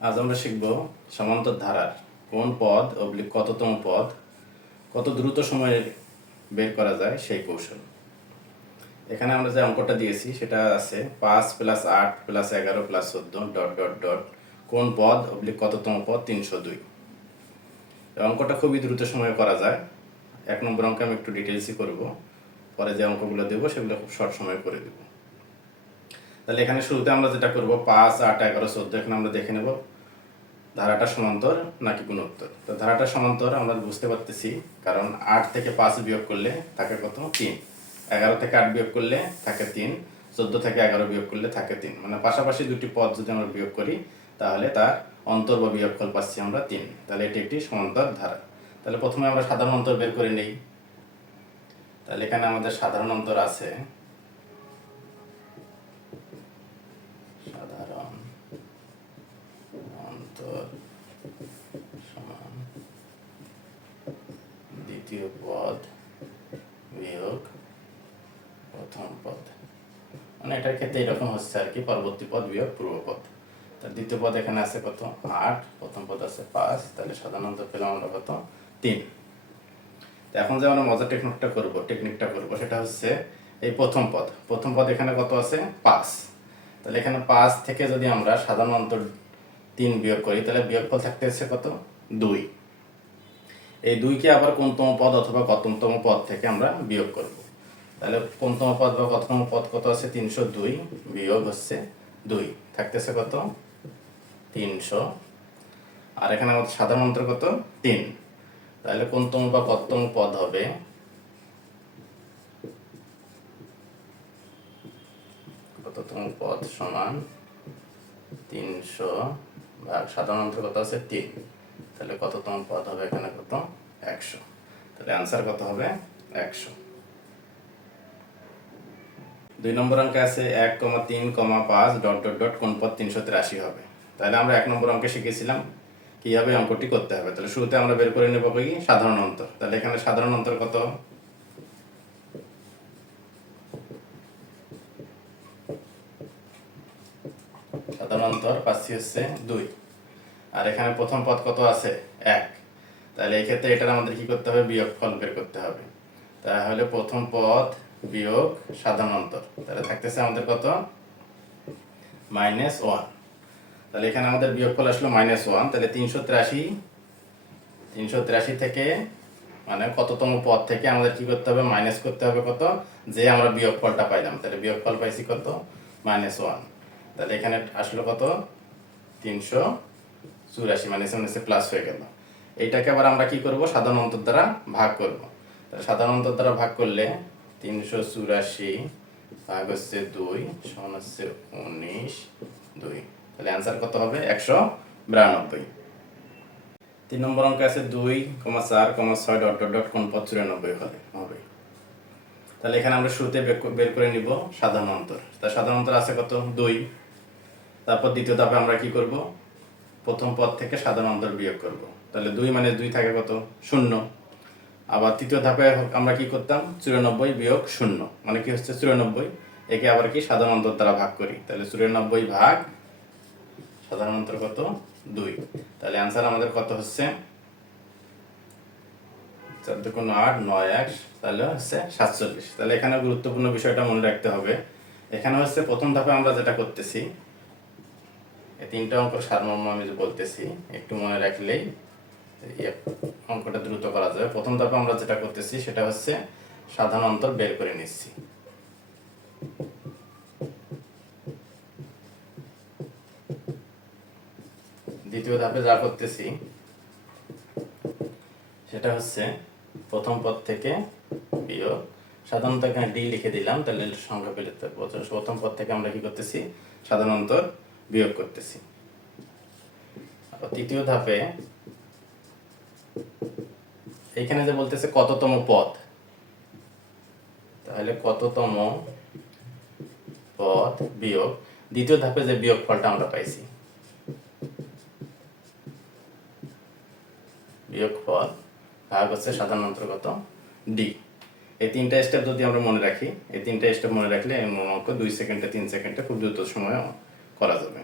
আজ আমরা শিখব সমান্তর ধারার কোন পদ অবলিক কততম পদ কত দ্রুত সময়ে বের করা যায় সেই কৌশল। এখানে আমরা যে অঙ্কটা দিয়েছি সেটা আছে 5 + 8 + 11 + 14 ডট ডট ডট কোন পদ অবলিক কততম পদ 302। এই অঙ্কটা খুবই দ্রুত সময়ে করা যায়। 1 নম্বর অঙ্কে আমি একটু ডিটেলসই করব, পরে যে অঙ্কগুলো দেব সেগুলো খুব শর্ট সময়ে করে দেব। তাহলে এখানে শুরুতে আমরা যেটা করব 5, 8, 11, 14 এখানে আমরা দেখে নেব ধারাটা সমান্তর নাকি গুণোত্তর। তো ধারাটা সমান্তর আমরা বুঝতে পারতেছি, কারণ 8 থেকে 5 বিয়োগ করলে থাকে কত 3, 11 থেকে 8 বিয়োগ করলে থাকে 3, 14 থেকে 11 বিয়োগ করলে থাকে 3। মানে পাশাপাশি দুটি পদ যদি আমরা বিয়োগ করি তাহলে তার অন্তর বা বিয়োগফল পাচ্ছি আমরা 3। তাহলে এটি একটি সমান্তর ধারা। তাহলে প্রথমে আমরা সাধারণ অন্তর বের করে নেই। তাহলে এখানে আমাদের সাধারণ অন্তর আছে সাধারণ অন্তর সমান দ্বিতীয় পদ বিয়োগ প্রথম পদ। মানে এটার ক্ষেত্রে এরকম হচ্ছে আর কি, পরবর্তী পদ বিয়োগ পূর্বপদ। তার দ্বিতীয় পদ এখানে আছে কত 8, প্রথম পদ আছে 5, তাহলে সাধারণ অন্তর পেলাম আমরা কত 3। তো এখন যে আমরা মজার টেকনিকটা করব সেটা হচ্ছে এই প্রথম পদ এখানে কত আছে 5। তাহলে এখানে 5 থেকে যদি আমরা সাধারণ অন্তর 3 বিয়োগ করি তাহলে বিয়োগফল থাকতে হচ্ছে কত 2। এই 2কে আবার কোনতম পদ অথবা কততম পদ থেকে আমরা বিয়োগ করব। তাহলে কোনতম পদ বা কততম পদ কত আছে 302 বিয়োগ হচ্ছে 2 থাকতেছে কত 300। আর এখানে আমাদের সাধারণ অন্তর কত 3। তাহলে কোনতম বা কততম পদ হবে কততম পদ সমান 300 ভাগ সাধারণ অন্তর কত আছে 3। তাহলে কততম পদ হবে এখানে কত 100। তাহলে आंसर কত হবে 100। 2 নম্বর অঙ্কে আছে 1,3,5 ডট ডট ডট কোন পদ 383 হবে। তাহলে আমরা 1 নম্বর অঙ্কে শিখেছিলাম কিভাবে অঙ্কটি করতে হবে। তাহলে শুরুতে আমরা বের করে নেব কি সাধারণ অন্তর। তাহলে এখানে সাধারণ অন্তর কত সাধারণ অন্তর পাচ্ছি হচ্ছে 2। আর এখানে প্রথম পদ কত আছে 1। তাহলে এই ক্ষেত্রে এটার আমাদের কি করতে হবে বিয়োগফল বের করতে হবে। তাহলে প্রথম পদ বিয়োগ সাধারণ অন্তর, তাহলে থাকতেছে আমাদের কত -1। তাহলে এখানে আমাদের বিয়োগফল আসলো -1। তাহলে 383 থেকে মানে কততম পদ থেকে আমাদের কি করতে হবে মাইনাস করতে হবে কত যে আমরা বিয়োগফলটা পাইলাম। তাহলে বিয়োগফল পাইছি কত -1। তাহলে এখানে আসলো কত 384, মানে এসে প্লাস হয়ে গেল। এইটাকে আবার আমরা কি করব সাধারণ অন্তর দ্বারা ভাগ করব। তাহলে সাধারণ অন্তর দ্বারা ভাগ করলে 384 ভাগ হচ্ছে 2 সমান হচ্ছে 19 2। তাহলে आंसर কত হবে 192। 3 নম্বর অঙ্কে আছে 2,4,6 ডট ডট ডট কোন পদ 94 হবে। তাহলে এখানে আমরা শুরুতে বের করে নিব সাধারণ অন্তর। তার সাধারণ অন্তর আছে কত 2। তারপর দ্বিতীয় ধাপে আমরা কি করব প্রথম পদ থেকে সাধারণ অন্তর বিয়োগ করব। তাহলে 2 - 2 থাকে কত 0। আবার তৃতীয় ধাপে আমরা কি করতাম 94 বিয়োগ 0 মানে কি হচ্ছে 94। একে আবার কি সাধারণ অন্তর দ্বারা ভাগ করি। তাহলে 94 ভাগ সাধারণ অন্তর কত 2। তাহলে आंसर আমাদের কত হচ্ছে 4 × 8 9 1 তাহলে হচ্ছে 47। তাহলে এখানে গুরুত্বপূর্ণ বিষয়টা মনে রাখতে হবে, এখানে হচ্ছে প্রথম ধাপে আমরা যেটা করতেছি এই তিনটা অঙ্কের সারমর্ম আমি যে বলতেছি একটু মনে রাখলেই অঙ্কটা দ্রুত করা যাবে। প্রথম ধাপে আমরা যেটা করতেছি সেটা হচ্ছে সাধারণ অন্তর বের করে নিচ্ছি। দ্বিতীয় ধাপে যা করতেছি সেটা হচ্ছে প্রথম পদ থেকে বিয়োগ সাধারণত এখানে ডি লিখে দিলাম, তাহলে সংখ্যা পেলে প্রথম পদ থেকে আমরা কি করতেছি সাধারণ অন্তর বিয়োগ করতেছি। আর তৃতীয় ধাপে এখানে যে বলতেছে কততম পদ, তাহলে কততম পদ বিয়োগ দ্বিতীয় ধাপে যে বিয়োগফলটা আমরা পাইছি বিয়োগফল ভাগ হচ্ছে সাধারণ অন্তর কত ডি। এই তিনটা স্টেপ যদি আমরা মনে রাখি, এই তিনটা স্টেপ মনে রাখলে এই অঙ্ক 2 সেকেন্ডে 3 সেকেন্ডে খুব দ্রুত সময়ে করা যাবে।